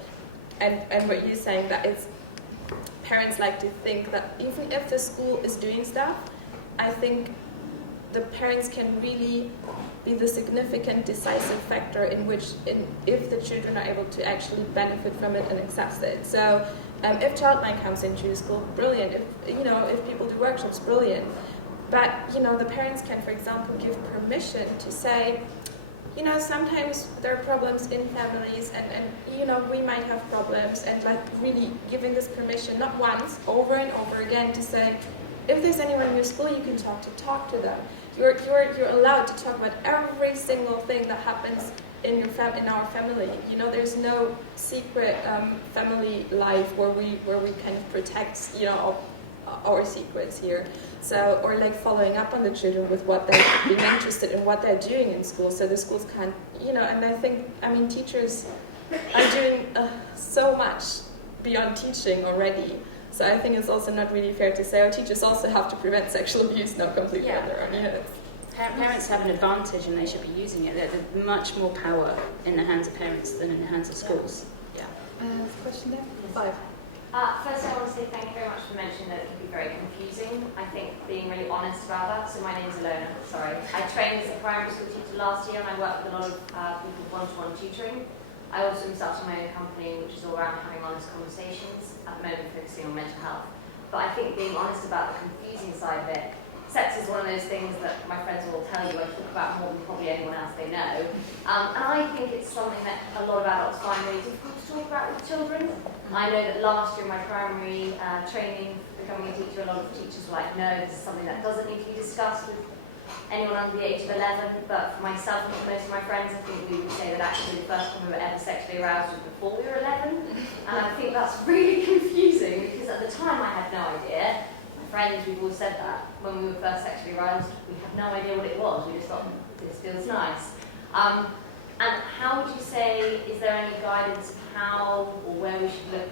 And what you're saying, that it's, parents like to think that even if the school is doing stuff, I think the parents can really be the significant decisive factor if the children are able to actually benefit from it and accept it. So if childmind comes into the school, brilliant. If people do workshops, brilliant. But, you know, the parents can, for example, give permission to say, you know, sometimes there are problems in families and you know, we might have problems, and like really giving this permission, not once, over and over again, to say, if there's anyone in your school you can talk to them. You're allowed to talk about every single thing that happens in our family. You know, there's no secret family life where we kind of protect, you know, our secrets here. So, or like following up on the children with what they're being interested in, what they're doing in school, so the schools can't, you know. And I mean, teachers are doing so much beyond teaching already. So I think it's also not really fair to say, teachers also have to prevent sexual abuse, not completely on their own. You know, parents have an advantage and they should be using it. There's much more power in the hands of parents than in the hands of schools. Yeah. Question there? 5. First, I want to say thank you very much for mentioning that it can be very confusing. I think being really honest about that. So my name's Alona, sorry. I trained as a primary school teacher last year, and I work with a lot of people with one-to-one tutoring. I also am starting my own company, which is all around having honest conversations, at the moment focusing on mental health. But I think being honest about the confusing side of it, sex is one of those things that my friends will tell you I talk about more than probably anyone else they know. And I think it's something that a lot of adults find really difficult to talk about with children. I know that last year in my primary training, becoming a teacher, a lot of teachers were like, no, this is something that doesn't need to be discussed with anyone under the age of 11, but for myself and for most of my friends, I think we would say that actually the first time we were ever sexually aroused was before we were 11. And I think that's really confusing, because at the time I had no idea. My friends, we've all said that. When we were first sexually aroused, we had no idea what it was. We just thought, this feels nice. And how would you say, is there any guidance of how or where we should look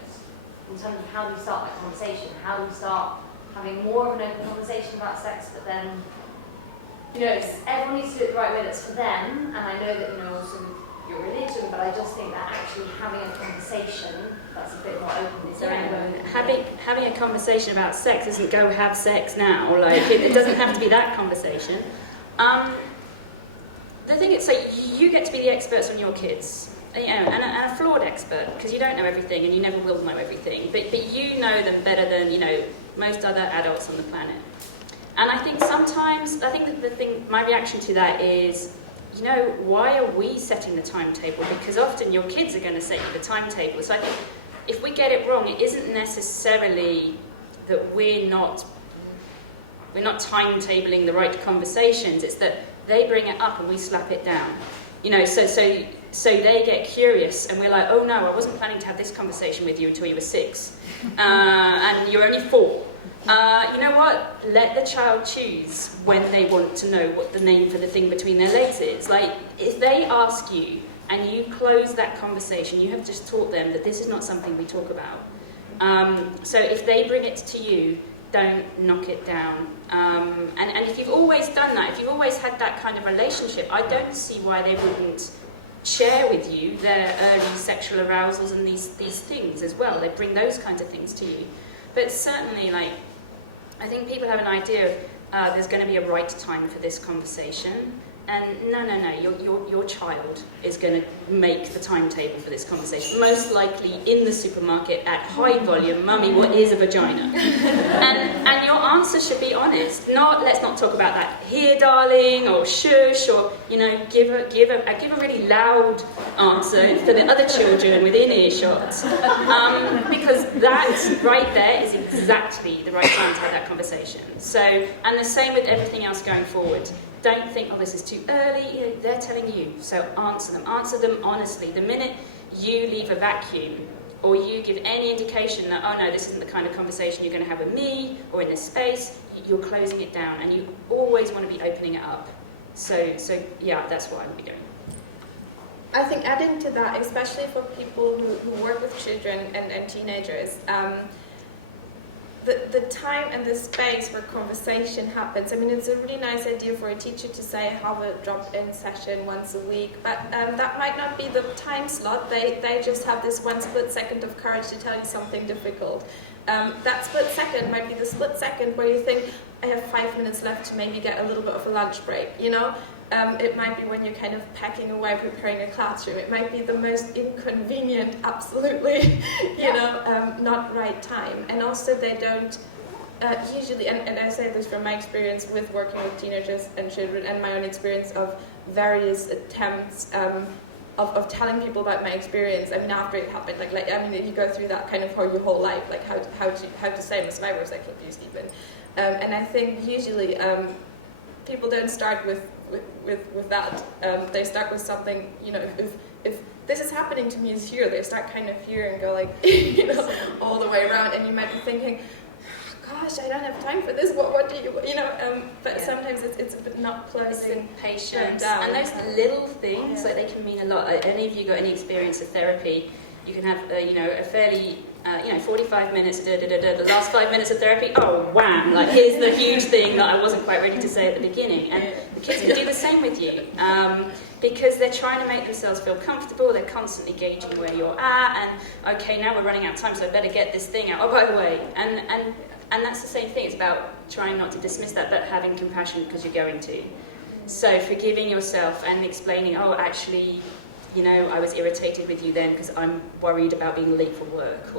in terms of how do we start that conversation? How do we start having more of an open conversation about sex, but then, you know, everyone needs to do it the right way that's for them, and I know that, you know, also with your religion, but I just think that actually having a conversation that's a bit more open, is there any way? Having a conversation about sex isn't go have sex now, like, it doesn't have to be that conversation. The thing is, so you get to be the experts on your kids, you know, and a flawed expert, because you don't know everything and you never will know everything, but you know them better than, you know, most other adults on the planet. And I think sometimes, my reaction to that is, you know, why are we setting the timetable? Because often your kids are going to set you the timetable. So I think if we get it wrong, it isn't necessarily that we're not timetabling the right conversations. It's that they bring it up and we slap it down. You know, so they get curious and we're like, oh no, I wasn't planning to have this conversation with you until you were 6. And you're only 4. You know what? Let the child choose when they want to know what the name for the thing between their legs is. Like, if they ask you and you close that conversation, you have just taught them that this is not something we talk about. So if they bring it to you, don't knock it down. And if you've always done that, if you've always had that kind of relationship, I don't see why they wouldn't share with you their early sexual arousals and these things as well. They bring those kinds of things to you. But certainly, like, I think people have an idea of there's going to be a right time for this conversation. And no, your child is going to make the timetable for this conversation. Most likely in the supermarket at high volume, mummy, what is a vagina? and your answer should be honest. Let's not talk about that here, darling, or shush, or, you know, give a really loud answer for the other children within earshot. Because that right there is exactly the right time to have that conversation. So, and the same with everything else going forward. Don't think, oh, this is too early. They're telling you, so answer them. Answer them honestly. The minute you leave a vacuum, or you give any indication that, oh no, this isn't the kind of conversation you're going to have with me, or in this space, you're closing it down, and you always want to be opening it up. So yeah, that's what I would be doing. I think adding to that, especially for people who work with children and teenagers, the time and the space where conversation happens. I mean, it's a really nice idea for a teacher to say, have a drop-in session once a week, but that might not be the time slot. They just have this one split second of courage to tell you something difficult. That split second might be the split second where you think, I have 5 minutes left to maybe get a little bit of a lunch break, you know? It might be when you're kind of packing away, preparing a classroom. It might be the most inconvenient, absolutely, not right time. And also they don't usually, and I say this from my experience with working with teenagers and children, and my own experience of various attempts of telling people about my experience. I mean, after it happened, you go through that kind of for your whole life, like how to say I'm a survivor of sexual abuse even. And I think usually people don't start with that. They start with something, if this is happening to me is here, they start kind of here and go like, all the way around, and you might be thinking, gosh, I don't have time for this, what do you, but sometimes it's a bit not close and patience, and those little things, like they can mean a lot. Any of you got any experience of therapy? You can have, a fairly 45 minutes, the last 5 minutes of therapy, oh, wham, like here's the huge thing that I wasn't quite ready to say at the beginning. And the kids can do the same with you, because they're trying to make themselves feel comfortable, they're constantly gauging where you're at, and okay, now we're running out of time, so I better get this thing out, oh, by the way. And that's the same thing, it's about trying not to dismiss that, but having compassion because you're going to. So forgiving yourself and explaining, oh, actually, I was irritated with you then because I'm worried about being late for work,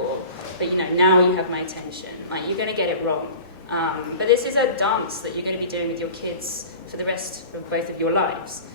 but now you have my attention. Like, you're going to get it wrong. But this is a dance that you're going to be doing with your kids for the rest of both of your lives.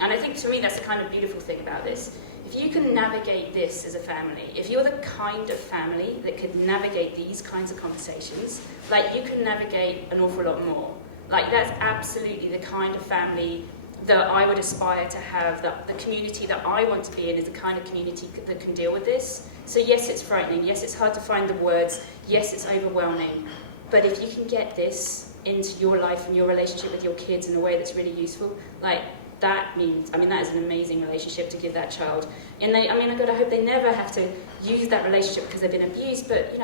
And I think, to me, that's the kind of beautiful thing about this. If you can navigate this as a family, if you're the kind of family that could navigate these kinds of conversations, like, you can navigate an awful lot more. Like, that's absolutely the kind of family that I would aspire to have, that the community that I want to be in is the kind of community that can deal with this. So yes, it's frightening, yes, it's hard to find the words, yes, it's overwhelming, but if you can get this into your life and your relationship with your kids in a way that's really useful, like, that is an amazing relationship to give that child. And I hope they never have to use that relationship because they've been abused, but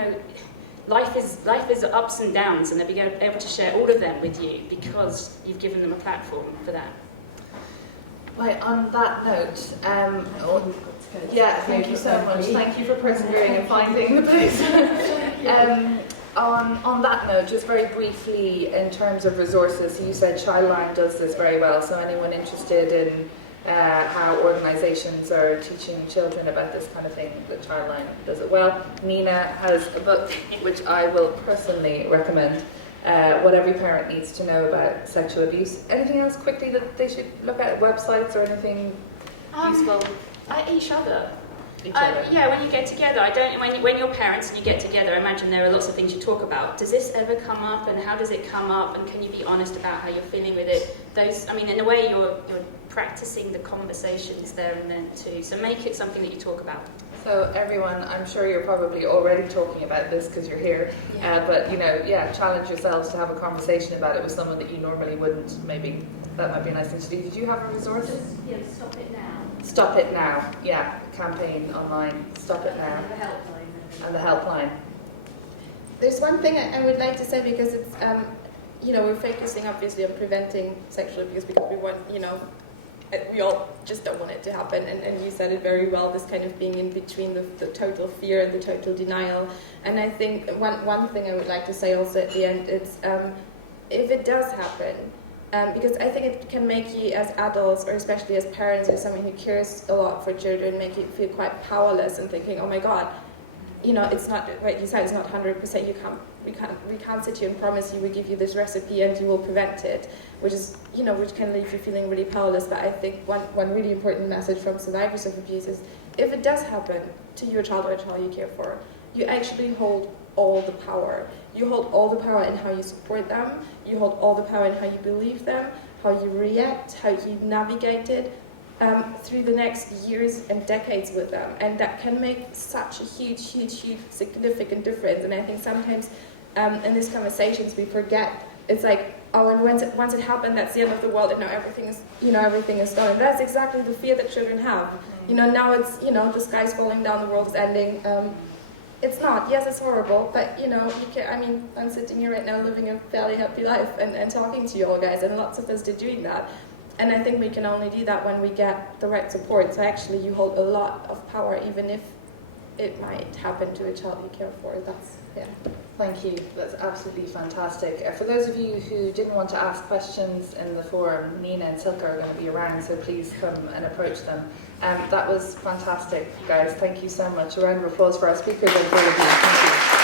life is ups and downs, and they'll be able to share all of them with you because you've given them a platform for that. Right, on that note, thank you so much. Thank you for persevering and finding the place. On that note, just very briefly, in terms of resources, so you said Childline does this very well, so anyone interested in how organisations are teaching children about this kind of thing, the Childline does it well. Nina has a book, which I will personally recommend, What Every Parent Needs to Know About Sexual Abuse. Anything else quickly that they should look at, websites or anything useful? Each other. When you get together, when you're parents and you get together, I imagine there are lots of things you talk about. Does this ever come up, and how does it come up, and can you be honest about how you're feeling with it? In a way, you're practicing the conversations there and then too. So make it something that you talk about. So everyone, I'm sure you're probably already talking about this because you're here, but challenge yourselves to have a conversation about it with someone that you normally wouldn't. Maybe that might be a nice thing to do. Did you have a resource? Stop It Now. Stop It Now, campaign online, Stop It Now. And the helpline. There's one thing I would like to say, because it's, we're focusing obviously on preventing sexual abuse because we want, we all just don't want it to happen, and you said it very well, this kind of being in between the total fear and the total denial. And I think one thing I would like to say also at the end, it's if it does happen, because I think it can make you as adults, or especially as parents or someone who cares a lot for children, make you feel quite powerless and thinking, oh my God, it's not, what you said, it's not 100%, we can't sit here and promise you we give you this recipe and you will prevent it, which can leave you feeling really powerless. But I think one really important message from survivors of abuse is, if it does happen to your child or a child you care for, you actually hold all the power. You hold all the power in how you support them, you hold all the power in how you believe them, how you react, how you navigate it through the next years and decades with them. And that can make such a huge, huge, huge significant difference. And I think sometimes in these conversations we forget, it's like, oh, and once it happened, that's the end of the world, and now everything is done. And that's exactly the fear that children have. Now it's, the sky's falling down, the world is ending. It's not. Yes, it's horrible, but I'm sitting here right now living a fairly happy life and talking to you all guys, and lots of us are doing that. And I think we can only do that when we get the right support. So actually you hold a lot of power, even if it might happen to a child you care for. Thank you. That's absolutely fantastic. For those of you who didn't want to ask questions in the forum, Nina and Silke are going to be around, so please come and approach them. That was fantastic, guys. Thank you so much. A round of applause for our speakers and for all of you. Thank you.